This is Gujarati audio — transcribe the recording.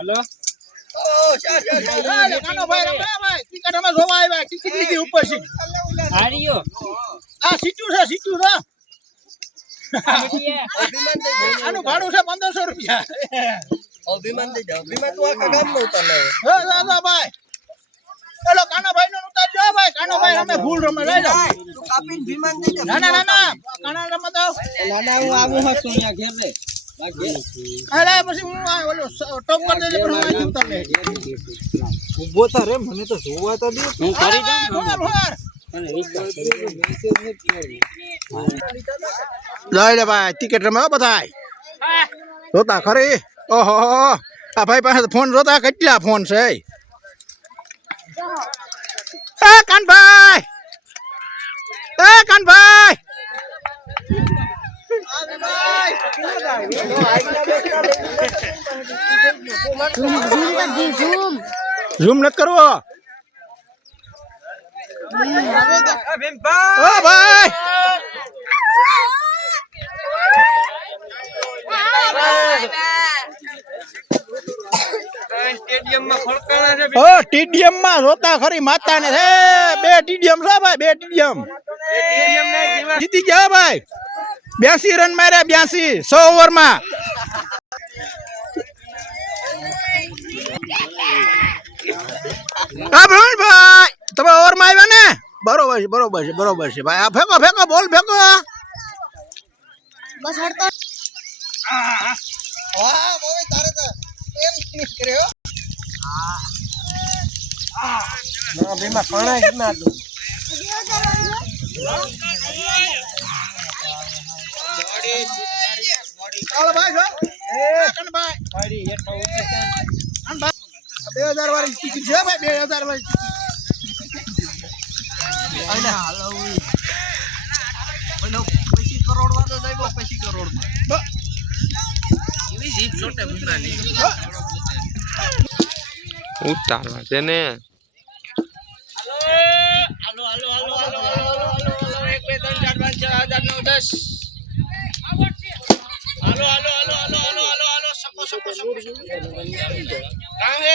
हेलो કાનો ભાઈ રમે ભાઈ ક્રિકેટ અમે જોવા આવ્યા ટિકિટ લીધી ઉપર સીટ हारियो આ સીટું છે આનું ભાડું છે 1500 રૂપિયા અભિમાન દઈ જાવ અભિમાન તું આખા ગામ નો ઉતાર લાવે હે દાદા ભાઈ એલો કાનો ભાઈ નો ઉતારજો ભાઈ કાનો ભાઈ અમે ભૂલ રમે લઈ જાવ તું કાપીને ભીમાન દઈ જા ના કાના રમે તો નાના હું આવું હક સોનિયા ઘેર રે અરે પછી હું ઓલો ટોપ કરી દેજે પણ હું અહીં ઉતાર લે ઉભો તા રે મને તો જોવા તો દે હું કરી દઉં લઈ લે ભાઈ ટિકિટ રમે બધાય જોતા ખરી ઓહો આ ભાઈ પાસે ફોન જોતા કેટલા ફોન છે એ કાનભાઈ ઝૂમ નથી કરવો ઓ ભાઈ ટીડીએમ માં જોતા ખરી માતા ને હે બે ટીડીએમ છે ભાઈ બે ટીડીએમ જીતી ગયા ભાઈ 82 રન માર્યા 82 100 ઓવર માં હા ભાઈ તમે ઓવર માં આવ્યા ને બરોબર છે ભાઈ આ ફેંકો બોલ ફેંકો બસ હડતો વાહ ભાઈ તારે તો એમ ફિનિશ કર્યો ના ભીમા પાણા જ ના દો ચાલો ભાઈ જો એ કનભાઈ ભાઈ એટલો ઉઠે છે કનભાઈ 2000 વાળી ટિકિટ છે ભાઈ 2000 વાળી આને હાલો ઓલો 25 કરોડ વાળો જાય 25 કરોડ એવી જીત છોટે ભૂમરાની ઉતારવા તેને હાલો 1 2 3 4 5 6 7 8 9 10 હાલો સકો કાંગે